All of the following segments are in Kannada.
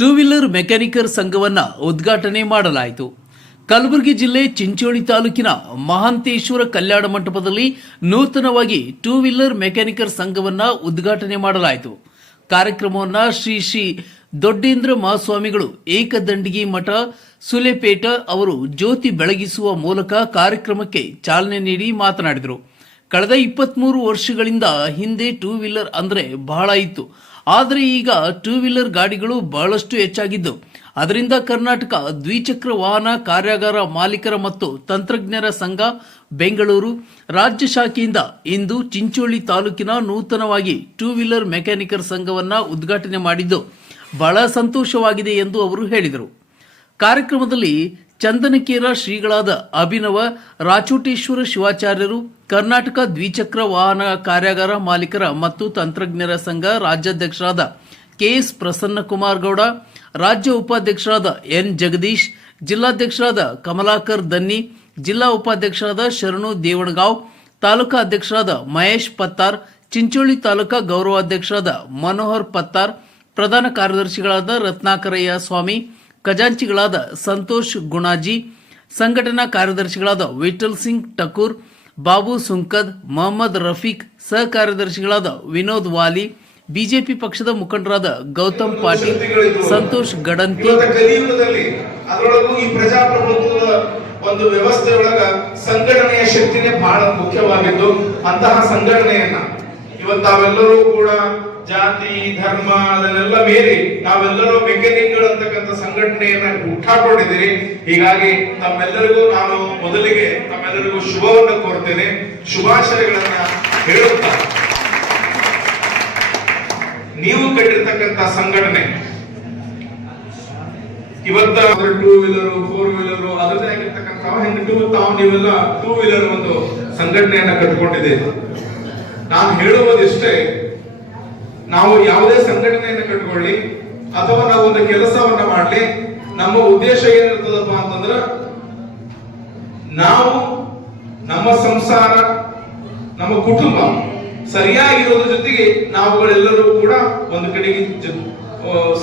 ಟೂ ವೀಲರ್ ಮೆಕ್ಯಾನಿಕರ್ ಸಂಘವನ್ನು ಉದ್ಘಾಟನೆ ಮಾಡಲಾಯಿತು. ಕಲಬುರಗಿ ಜಿಲ್ಲೆ ಚಿಂಚೋಳಿ ತಾಲೂಕಿನ ಮಹಾಂತೇಶ್ವರ ಕಲ್ಯಾಣ ಮಂಟಪದಲ್ಲಿ ನೂತನವಾಗಿ ಟೂ ವೀಲರ್ ಮೆಕ್ಯಾನಿಕರ್ ಸಂಘವನ್ನು ಉದ್ಘಾಟನೆ ಮಾಡಲಾಯಿತು. ಕಾರ್ಯಕ್ರಮವನ್ನು ಶ್ರೀ ದೊಡ್ಡೇಂದ್ರ ಮಹಾಸ್ವಾಮಿಗಳು ಏಕದಂಡಿಗೆ ಮಠ ಸುಲೆಪೇಟ ಅವರು ಜ್ಯೋತಿ ಬೆಳಗಿಸುವ ಮೂಲಕ ಕಾರ್ಯಕ್ರಮಕ್ಕೆ ಚಾಲನೆ ನೀಡಿ ಮಾತನಾಡಿದರು. ಕಳೆದ 23 ವರ್ಷಗಳಿಂದ ಹಿಂದೆ ಟೂ ವೀಲರ್ ಅಂದರೆ ಬಹಳ ಇತ್ತು. ಆದರೆ ಈಗ ಟೂ ವೀಲರ್ ಗಾಡಿಗಳು ಬಹಳಷ್ಟು ಹೆಚ್ಚಾಗಿದ್ದು, ಅದರಿಂದ ಕರ್ನಾಟಕ ದ್ವಿಚಕ್ರ ವಾಹನ ಕಾರ್ಯಾಗಾರ ಮಾಲೀಕರ ಮತ್ತು ತಂತ್ರಜ್ಞರ ಸಂಘ ಬೆಂಗಳೂರು ರಾಜ್ಯ ಶಾಖೆಯಿಂದ ಇಂದು ಚಿಂಚೋಳಿ ತಾಲೂಕಿನ ನೂತನವಾಗಿ ಟೂ ವೀಲರ್ ಮೆಕ್ಯಾನಿಕರ್ ಸಂಘವನ್ನು ಉದ್ಘಾಟನೆ ಮಾಡಿದ್ದು ಬಹಳ ಸಂತೋಷವಾಗಿದೆ ಎಂದು ಅವರು ಹೇಳಿದರು. ಕಾರ್ಯಕ್ರಮದಲ್ಲಿ ಚಂದನಕೇರ ಶ್ರೀಗಳಾದ ಅಭಿನವ ರಾಚೋಟೇಶ್ವರ ಶಿವಾಚಾರ್ಯರು, ಕರ್ನಾಟಕ ದ್ವಿಚಕ್ರ ವಾಹನ ಕಾರ್ಯಾಗಾರ ಮಾಲೀಕರ ಮತ್ತು ತಂತ್ರಜ್ಞರ ಸಂಘ ರಾಜ್ಯಾಧ್ಯಕ್ಷರಾದ ಕೆಎಸ್ ಪ್ರಸನ್ನಕುಮಾರ್ ಗೌಡ, ರಾಜ್ಯ ಉಪಾಧ್ಯಕ್ಷರಾದ ಎನ್ ಜಗದೀಶ್, ಜಿಲ್ಲಾಧ್ಯಕ್ಷರಾದ ಕಮಲಾಕರ್ ದನ್ನಿ, ಜಿಲ್ಲಾ ಉಪಾಧ್ಯಕ್ಷರಾದ ಶರಣು ದೇವಣಗಾಂವ್, ತಾಲೂಕಾ ಅಧ್ಯಕ್ಷರಾದ ಮಹೇಶ್ ಪತ್ತಾರ್, ಚಿಂಚೋಳಿ ತಾಲೂಕಾ ಗೌರವಾಧ್ಯಕ್ಷರಾದ ಮನೋಹರ್ ಪತ್ತಾರ್, ಪ್ರಧಾನ ಕಾರ್ಯದರ್ಶಿಗಳಾದ ರತ್ನಾಕರಯ್ಯ ಸ್ವಾಮಿ, ಖಜಾಂಚಿಗಳಾದ ಸಂತೋಷ್ ಗುಣಾಜಿ, ಸಂಘಟನಾ ಕಾರ್ಯದರ್ಶಿಗಳಾದ ವಿಠಲ್ ಸಿಂಗ್ ಟಕೂರ್, ಬಾಬು ಸುಂಕದ್, ಮೊಹಮ್ಮದ್ ರಫೀಕ್, ಸಹ ಕಾರ್ಯದರ್ಶಿಗಳಾದ ವಿನೋದ್ ವಾಲಿ, ಬಿಜೆಪಿ ಪಕ್ಷದ ಮುಖಂಡರಾದ ಗೌತಮ್ ಪಾಟೀಲ್, ಸಂತೋಷ್ ಗಡಂತಿ. ಅದರೊಳಗೂ ಈ ಪ್ರಜಾಪ್ರಭುತ್ವದ ಒಂದು ವ್ಯವಸ್ಥೆಯೊಳಗ ಸಂಘಟನೆಯ ಶಕ್ತಿನೇ ಬಹಳ ಮುಖ್ಯವಾಗಿದ್ದು, ಅಂತಹ ಸಂಘಟನೆಯನ್ನ ಇವತ್ತು ತಾವೆಲ್ಲರೂ ಕೂಡ ಜಾತಿ ಧರ್ಮ ಅದನ್ನೆಲ್ಲ ಮೀರಿ ನಾವೆಲ್ಲರೂ ಮೆಕ್ಯಾನಿಕ್ಗಳು ಅಂತಕ್ಕಂಥ ಸಂಘಟನೆಯನ್ನ ಹುಟ್ಟಾಕೊಂಡಿದ್ದೀರಿ. ಹೀಗಾಗಿ ತಮ್ಮೆಲ್ಲರಿಗೂ ನಾನು ಮೊದಲಿಗೆ ತಮ್ಮೆಲ್ಲರಿಗೂ ಶುಭವನ್ನು ಕೋರ್ತೇನೆ, ಶುಭಾಶಯಗಳನ್ನ ಹೇಳುತ್ತಾ, ನೀವು ಕಟ್ಟಿರ್ತಕ್ಕಂಥ ಸಂಘಟನೆ ಇವತ್ತ ಟೂ ವೀಲರ್ 4 ವೀಲರ್ ಅದರದೇ ಆಗಿರ್ತಕ್ಕಂಥ ನೀವೆಲ್ಲ ಟೂ ವೀಲರ್ ಒಂದು ಸಂಘಟನೆಯನ್ನ ಕಟ್ಟಿಕೊಂಡಿದ್ದೀರಿ. ನಾನು ಹೇಳುವುದಿಷ್ಟೇ, ನಾವು ಯಾವುದೇ ಸಂಘಟನೆಯನ್ನು ಕಟ್ಟಿಕೊಳ್ಳಿ ಅಥವಾ ನಾವು ಒಂದು ಕೆಲಸವನ್ನ ಮಾಡಲಿ, ನಮ್ಮ ಉದ್ದೇಶ ಏನಿರ್ತದಪ್ಪ ಅಂತಂದ್ರ ನಾವು ನಮ್ಮ ಸಂಸಾರ ನಮ್ಮ ಕುಟುಂಬ ಸರಿಯಾಗಿರೋದ್ರ ಜೊತೆಗೆ ನಾವುಗಳೆಲ್ಲರೂ ಕೂಡ ಒಂದು ಕಡೆಗೆ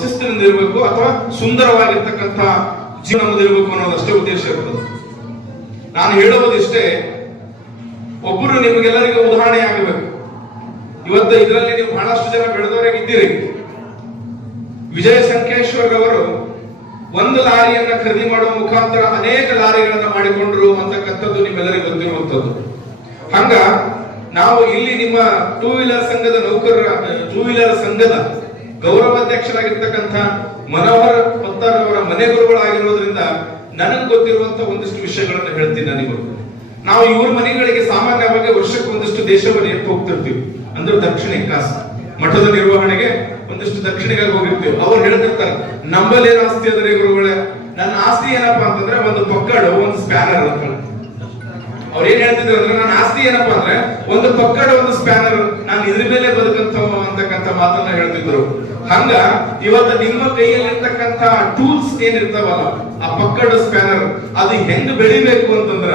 ಶಿಸ್ತಿನಿಂದ ಇರಬೇಕು ಅಥವಾ ಸುಂದರವಾಗಿರ್ತಕ್ಕಂಥ ಜೀವನ ಇರಬೇಕು ಅನ್ನೋದಷ್ಟೇ ಉದ್ದೇಶ ಇರ್ತದೆ. ನಾನು ಹೇಳುವುದಿಷ್ಟೇ, ಒಬ್ಬರು ನಿಮಗೆಲ್ಲರಿಗೂ ಉದಾಹರಣೆ ಆಗಬೇಕು. ಇವತ್ತು ಇದರಲ್ಲಿ ನೀವು ಬಹಳಷ್ಟು ಜನ ಬೆಳೆದವರಾಗಿದ್ದೀರಿ. ವಿಜಯ ಸಂಕೇಶ್ವರ್ ಅವರು ಒಂದು ಲಾರಿಯನ್ನ ಖರೀದಿ ಮಾಡುವ ಮುಖಾಂತರ ಅನೇಕ ಲಾರಿಗಳನ್ನ ಮಾಡಿಕೊಂಡ್ರು ಅಂತಕ್ಕಂಥದ್ದು ನಿಮ್ಮೆಲ್ಲರಿಗೂ ಗೊತ್ತಿರುವಂತದ್ದು. ಹಂಗ ನಾವು ಇಲ್ಲಿ ನಿಮ್ಮ ಟೂ ವೀಲರ್ ಸಂಘದ ಟೂ ವೀಲರ್ ಸಂಘದ ಗೌರವಾಧ್ಯಕ್ಷರಾಗಿರ್ತಕ್ಕಂಥ ಮನೋಹರ್ ಪತ್ತಾರ್ ಅವರ ಮನೆ ಗುರುಗಳಾಗಿರೋದ್ರಿಂದ ನನಗೆ ಗೊತ್ತಿರುವಂತ ಒಂದಿಷ್ಟು ವಿಷಯಗಳನ್ನು ಹೇಳ್ತೀನಿ ನಾನು. ನಾವು ಇವ್ರ ಮನೆಗಳಿಗೆ ಸಾಮಾನ್ಯವಾಗಿ ವರ್ಷಕ್ಕೆ ಒಂದಿಷ್ಟು ದೇಶವನ್ನು ಹೋಗ್ತಿರ್ತೀವಿ, ಅಂದ್ರೆ ದಕ್ಷಿಣಕ್ಕೆ ಮಠದ ನಿರ್ವಹಣೆಗೆ ಒಂದಿಷ್ಟು ದಕ್ಷಿಣೆಗಾಗಿ ಹೋಗಿರ್ತೀವಿ. ಅವ್ರು ಹೇಳ್ತಿರ್ತಾರೆ, ನಮ್ಮಲ್ಲಿ ಏನ್ ಆಸ್ತಿ ಅದ್ರಿ ಗುರುಗಳೇ, ನನ್ನ ಆಸ್ತಿ ಏನಪ್ಪಾ ಅಂತಂದ್ರೆ ಒಂದು ಪಕ್ಕಡು ಒಂದು ಸ್ಪ್ಯಾನರ್ ಅಂತ. ಅವ್ರು ಏನ್ ಹೇಳ್ತಿದ್ರು ಅಂದ್ರೆ, ನನ್ನ ಆಸ್ತಿ ಏನಪ್ಪಾ ಅಂದ್ರೆ ಒಂದು ಪಕ್ಕಡು ಒಂದು ಸ್ಪ್ಯಾನರ್, ನಾನು ಇದ್ರ ಮೇಲೆ ಬದುಕಂತವ ಅಂತಕ್ಕಂಥ ಮಾತನ್ನ ಹೇಳ್ತಿದ್ರು. ಹಂಗ ಇವತ್ತು ನಿಮ್ಮ ಕೈಯಲ್ಲಿರ್ತಕ್ಕಂಥ ಟೂಲ್ಸ್ ಏನಿರ್ತಾವಲ್ಲ, ಆ ಪಕ್ಕಡು ಸ್ಪ್ಯಾನರ್ ಅದು ಹೆಂಗ್ ಬೆಳಿಬೇಕು ಅಂತಂದ್ರ,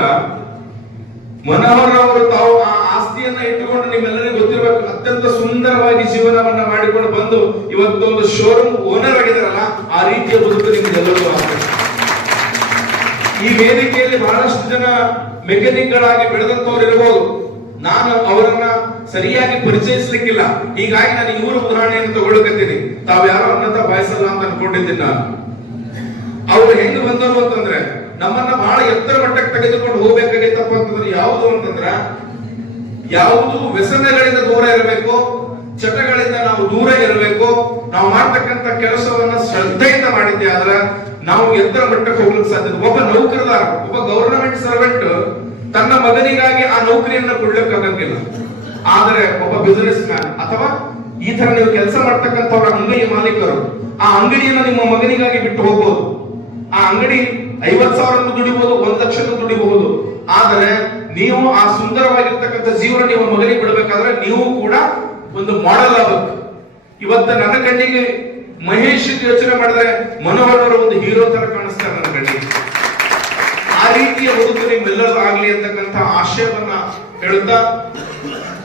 ಮನೋಹರ್ ಅವರು ತಾವು ಆ ಆಸ್ತಿಯನ್ನ ಇಟ್ಟುಕೊಂಡು ನಿಮ್ಮೆಲ್ಲರಿಗೂ ಗೊತ್ತಿರಬೇಕು, ಅತ್ಯಂತ ಸುಂದರವಾಗಿ ಜೀವನವನ್ನ ಮಾಡಿಕೊಂಡು ಬಂದು ಇವತ್ತೊಂದು ಶೋರೂಮ್ ಓನರ್ ಆಗಿದಾರಲ್ಲ, ಆ ರೀತಿಯ ಬದುಕು ನಿಮ್ಗೆಲ್ಲರೂ ಆಗ್ತದೆ. ಈ ವೇದಿಕೆಯಲ್ಲಿ ಬಹಳಷ್ಟು ಜನ ಮೆಕ್ಯಾನಿಕ್ ಗಳಾಗಿ ಬೆಳೆದಂತವ್ರು ಇರಬಹುದು. ನಾನು ಅವರನ್ನ ಸರಿಯಾಗಿ ಪರಿಚಯಿಸ್ಲಿಕ್ಕಿಲ್ಲ, ಹೀಗಾಗಿ ನಾನು ಇವ್ರ ಉದಾಹರಣೆಯನ್ನು ತಗೊಳ್ಳಕತ್ತೀನಿ. ತಾವ್ಯಾರು ಅನ್ನತ ಬಯಸಲ್ಲ ಅಂತ ಅನ್ಕೊಂಡಿದ್ದೀನಿ ನಾನು. ಅವ್ರು ಹೆಂಗ್ ಬಂದವರು ಅಂತಂದ್ರೆ, ನಮ್ಮನ್ನ ಬಹಳ ಎತ್ತರ ಮಟ್ಟಕ್ಕೆ ತೆಗೆದುಕೊಂಡು ಹೋಗ್ಬೇಕಾಗಿತ್ತಪ್ಪ ಅಂತಂದ್ರೆ ಯಾವುದು ಅಂತಂದ್ರ, ಯಾವುದು ವ್ಯಸನಗಳಿಂದ ದೂರ ಇರಬೇಕು, ಚಟಗಳಿಂದ ನಾವು ದೂರ ಇರಬೇಕು. ನಾವು ಮಾಡ್ತಕ್ಕಂಥ ಕೆಲಸವನ್ನ ಶ್ರದ್ಧೆಯಿಂದ ಮಾಡಿದ್ದೆ ಆದ್ರೆ ನಾವು ಎತ್ತರ ಮಟ್ಟಕ್ಕೆ ಹೋಗ್ಲಿಕ್ಕೆ ಸಾಧ್ಯ. ಒಬ್ಬ ನೌಕರದಾರ, ಒಬ್ಬ ಗವರ್ನಮೆಂಟ್ ಸರ್ವೆಂಟ್ ತನ್ನ ಮಗನಿಗಾಗಿ ಆ ನೌಕರಿಯನ್ನ ಕೊಡ್ಲಿಕ್ಕಾಗಂಗಿಲ್ಲ. ಆದರೆ ಒಬ್ಬ ಬಿಸಿನೆಸ್ ಮ್ಯಾನ್ ಅಥವಾ ಈ ತರ ನೀವು ಕೆಲಸ ಮಾಡ್ತಕ್ಕಂಥವ್ರ ಅಂಗಡಿ ಮಾಲೀಕರು, ಆ ಅಂಗಡಿಯನ್ನ ನಿಮ್ಮ ಮಗನಿಗಾಗಿ ಬಿಟ್ಟು ಹೋಗ್ಬೋದು. ಆ ಅಂಗಡಿ 50,000 ದುಡಿಬಹುದು, 1,00,000 ದುಡಿಬಹುದು. ಆದರೆ ನೀವು ಆ ಸುಂದರವಾಗಿರ್ತಕ್ಕಂಥ ಜೀವನ ನಿಮ್ಮ ಮಗನಿಗೆ ಬಿಡಬೇಕಾದ್ರೆ ನೀವು ಕೂಡ ಒಂದು ಮಾಡೆಲ್ ಆಗಬೇಕು. ಇವತ್ತ ನನ್ನ ಕಣ್ಣಿಗೆ ಮಹೇಶ್ ಯೋಚನೆ ಮಾಡಿದ್ರೆ ಮನೋಹರ್ ಅವರು ಒಂದು ಹೀರೋ ತರ ಕಾಣಿಸ್ತಾರೆ ನನ್ನ ಕಣ್ಣಿಗೆ. ಆ ರೀತಿಯ ಬದುಕು ನಿಮ್ಮೆಲ್ಲರೂ ಆಗ್ಲಿ ಅಂತಕ್ಕಂಥ ಆಶಯವನ್ನ ಹೇಳುತ್ತಾ,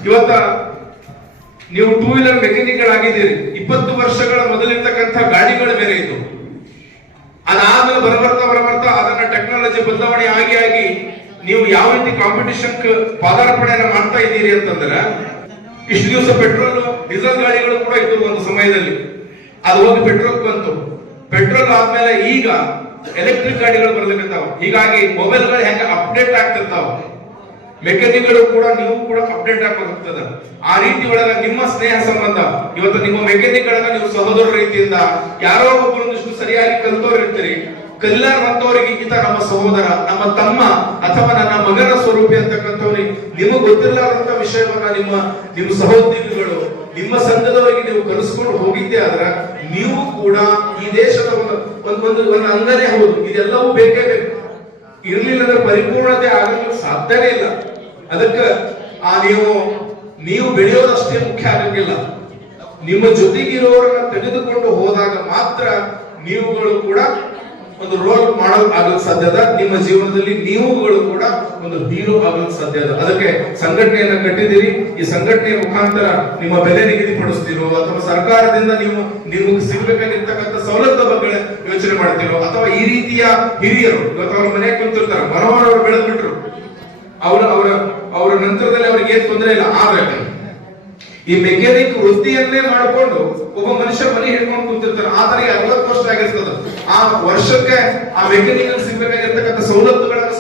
ಇವತ್ತ ನೀವು ಟೂ ವೀಲರ್ ಮೆಕ್ಯಾನಿಕ್ ಆಗಿದ್ದೀರಿ. 20 ವರ್ಷಗಳ ಮೊದಲಿರ್ತಕ್ಕಂಥ ಗಾಡಿಗಳ ಬೇರೆ ಇತ್ತು. ಅದಾದ್ಮೇಲೆ ಬರಬರ್ತಾ ಅದನ್ನ ಟೆಕ್ನಾಲಜಿ ಬದಲಾವಣೆ ಆಗಿ ನೀವು ಯಾವ ರೀತಿ ಕಾಂಪಿಟಿಷನ್ ಪಾದಾರ್ಪಣೆಯನ್ನ ಮಾಡ್ತಾ ಇದ್ದೀರಿ ಅಂತಂದ್ರೆ, ಇಷ್ಟು ದಿವಸ ಪೆಟ್ರೋಲ್ ಡೀಸೆಲ್ ಗಾಡಿಗಳು ಕೂಡ ಇತ್ತು ಒಂದು ಸಮಯದಲ್ಲಿ, ಅದು ಹೋಗಿ ಪೆಟ್ರೋಲ್ ಬಂತು. ಪೆಟ್ರೋಲ್ ಆದ್ಮೇಲೆ ಈಗ ಎಲೆಕ್ಟ್ರಿಕ್ ಗಾಡಿಗಳು ಬರ್ಲಿಕ್ಕತ್ತಾವ. ಹೀಗಾಗಿ ಮೊಬೈಲ್ಗಳು ಹೆಂಗ ಅಪ್ಡೇಟ್ ಆಗ್ತಿರ್ತಾವ, ಮೆಕ್ಯಾನಿಕ್ಗಳು ಕೂಡ ನೀವು ಕೂಡ ಅಪ್ಡೇಟ್ ಆಗ್ಬೇಕಾಗ್ತದ. ಆ ರೀತಿ ಒಳಗ ನಿಮ್ಮ ಸ್ನೇಹ ಸಂಬಂಧ, ಇವತ್ತು ನಿಮ್ಮ ಮೆಕ್ಯಾನಿಕ್ ಗಳನ್ನ ನೀವು ಸಹೋದರ ರೀತಿಯಿಂದ ಯಾರೋ ಒಬ್ಬರೊಂದಿಷ್ಟು ಸರಿಯಾಗಿ ಕಲ್ತವ್ರು ಇರ್ತೀರಿ, ಕಲ್ಯಾಣವಂತವರಿಗೆ ಈತ ನಮ್ಮ ಸಹೋದರ, ನಮ್ಮ ತಮ್ಮ ಅಥವಾ ನನ್ನ ಮಗನ ಸ್ವರೂಪಿ ಅಂತಕ್ಕಂಥವ್ರಿಗೆ ನಿಮಗೆ ಗೊತ್ತಿರಲಾರಂತ ವಿಷಯವನ್ನ ನಿಮ್ಮ ಸಹೋದ್ಯೋಗಿಗಳು ನಿಮ್ಮ ಸಂಘದವರಿಗೆ ನೀವು ಕಲಿಸ್ಕೊಂಡು ಹೋಗಿದ್ದೆ ಆದ್ರ ನೀವು ಕೂಡ ಈ ದೇಶದ ಒಂದು ಅಂಗನೇ ಹೌದು. ಇದೆಲ್ಲವೂ ಬೇಕೇ ಬೇಕು, ಇರ್ಲಿಲ್ಲ ಅಂದ್ರೆ ಪರಿಪೂರ್ಣತೆ ಆಗಲು ಸಾಧ್ಯನೇ ಇಲ್ಲ. ಅದಕ್ಕೆ ನೀವು ಬೆಳೆಯೋದಷ್ಟೇ ಮುಖ್ಯ ಆಗಂಗಿಲ್ಲ, ನಿಮ್ಮ ಜೊತೆಗಿರೋರನ್ನ ತೆಗೆದುಕೊಂಡು ಹೋದಾಗ ಮಾತ್ರ ನೀವುಗಳು ಕೂಡ ಒಂದು ರೋಲ್ ಮಾಡಲ್ ಆಗಲು ಸಾಧ್ಯದ. ನಿಮ್ಮ ಜೀವನದಲ್ಲಿ ನೀವುಗಳು ಕೂಡ ಒಂದು ಹೀರೋ ಆಗಲು ಸಾಧ್ಯದ. ಅದಕ್ಕೆ ಸಂಘಟನೆಯನ್ನ ಕಟ್ಟಿದ್ದೀರಿ. ಈ ಸಂಘಟನೆಯ ಮುಖಾಂತರ ನಿಮ್ಮ ಬೆಲೆ ನಿಗದಿಪಡಿಸ್ತಿರೋ ಅಥವಾ ಸರ್ಕಾರದಿಂದ ನಿಮಗೆ ಸಿಗ್ಬೇಕಾಗಿರ್ತಕ್ಕಂಥ ಸವಲತ್ತು ಬಗ್ಗೆ ಯೋಚನೆ ಮಾಡ್ತಿರೋ, ಅಥವಾ ಈ ರೀತಿಯ ಹಿರಿಯರು ಇವತ್ತು ಅವ್ರ ಮನೆಗೆ ಕುಂತಿರ್ತಾರೆ, ಮನೋಹರವರು ಬೆಳೆದ್ಬಿಟ್ರು, ಅವರ ನಂತರದಲ್ಲಿ ಅವ್ರಿಗೆ ಏನ್ ತೊಂದರೆ ಇಲ್ಲ. ಆದ್ರೆ ಈ ಮೆಕ್ಯಾನಿಕ್ ವೃತ್ತಿಯನ್ನೇ ಮಾಡಿಕೊಂಡು ಒಬ್ಬ ಮನುಷ್ಯ ಮನೆ ಹಿಡ್ಕೊಂಡು ಕುಂತಿರ್ತಾನೆ, ಆತನಿಗೆ 60 ವರ್ಷ ಆಗಿರ್ತದ. ಆ ವರ್ಷಕ್ಕೆ ಆ ಮೆಕ್ಯಾನಿಕ್ ಸಿಗ್ಬೇಕಾಗಿರ್ತಕ್ಕಂಥ ಸವಲತ್ತುಗಳನ್ನ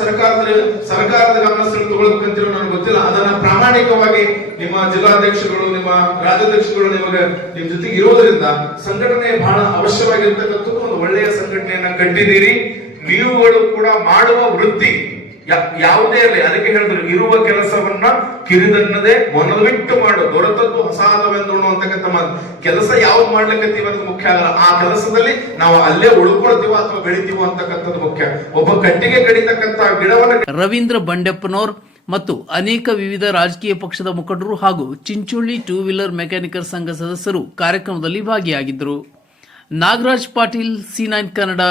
ಸರ್ಕಾರದ ಗಮನ ತಗೊಳ್ಬೇಕಂತಿರೋ ನನಗೆ ಗೊತ್ತಿಲ್ಲ. ಅದನ್ನ ಪ್ರಾಮಾಣಿಕವಾಗಿ ನಿಮ್ಮ ಜಿಲ್ಲಾಧ್ಯಕ್ಷಗಳು, ನಿಮ್ಮ ರಾಜ್ಯಾಧ್ಯಕ್ಷಗಳು ನಿಮ್ ಜೊತೆಗೆ ಇರೋದ್ರಿಂದ ಸಂಘಟನೆ ಬಹಳ ಅವಶ್ಯವಾಗಿರ್ತಕ್ಕಂಥ ಒಂದು ಒಳ್ಳೆಯ ಸಂಘಟನೆಯನ್ನ ಕಟ್ಟಿದ್ದೀರಿ. ನೀವುಗಳು ಕೂಡ ಮಾಡುವ ವೃತ್ತಿ ಯಾವುದೇ ಇರಲಿ, ಅದಕ್ಕೆ ಹೇಳಿದ್ರು ಇರುವ ಕೆಲಸವನ್ನ ಕಿರಿದನ್ನದೇ ಮೊನವಿಟ್ಟು ಮಾಡು, ದೊರೆತದ್ದು ಹೊಸಾದವೆಂದು ಅಂತಕ್ಕಂಥ ಮಾತು. ಕೆಲಸ ಯಾವ್ದು ಮಾಡ್ಲಿಕ್ಕತ್ತೀವಿ ಅನ್ನೋದು ಮುಖ್ಯ ಆಗಲ್ಲ, ಆ ಕೆಲಸದಲ್ಲಿ ನಾವು ಅಲ್ಲೇ ಉಳ್ಕೊಳ್ತೀವೋ ಅಥವಾ ಬೆಳಿತೀವೋ ಅಂತಕ್ಕಂಥದ್ದು ಮುಖ್ಯ. ಒಬ್ಬ ಕಟ್ಟಿಗೆ ಕಡಿತಕ್ಕಂಥ ಗಿಡವನ್ನ ರವೀಂದ್ರ ಬಂಡೆಪ್ಪನವರ್ ಮತ್ತು ಅನೇಕ ವಿವಿಧ ರಾಜಕೀಯ ಪಕ್ಷದ ಮುಖಂಡರು ಹಾಗೂ ಚಿಂಚೋಳಿ ಟೂ ವೀಲರ್ ಮೆಕ್ಯಾನಿಕರ್ ಸಂಘ ಸದಸ್ಯರು ಕಾರ್ಯಕ್ರಮದಲ್ಲಿ ಭಾಗಿಯಾಗಿದ್ದರು. ನಾಗರಾಜ್ ಪಾಟೀಲ್, C9 ಕನ್ನಡ.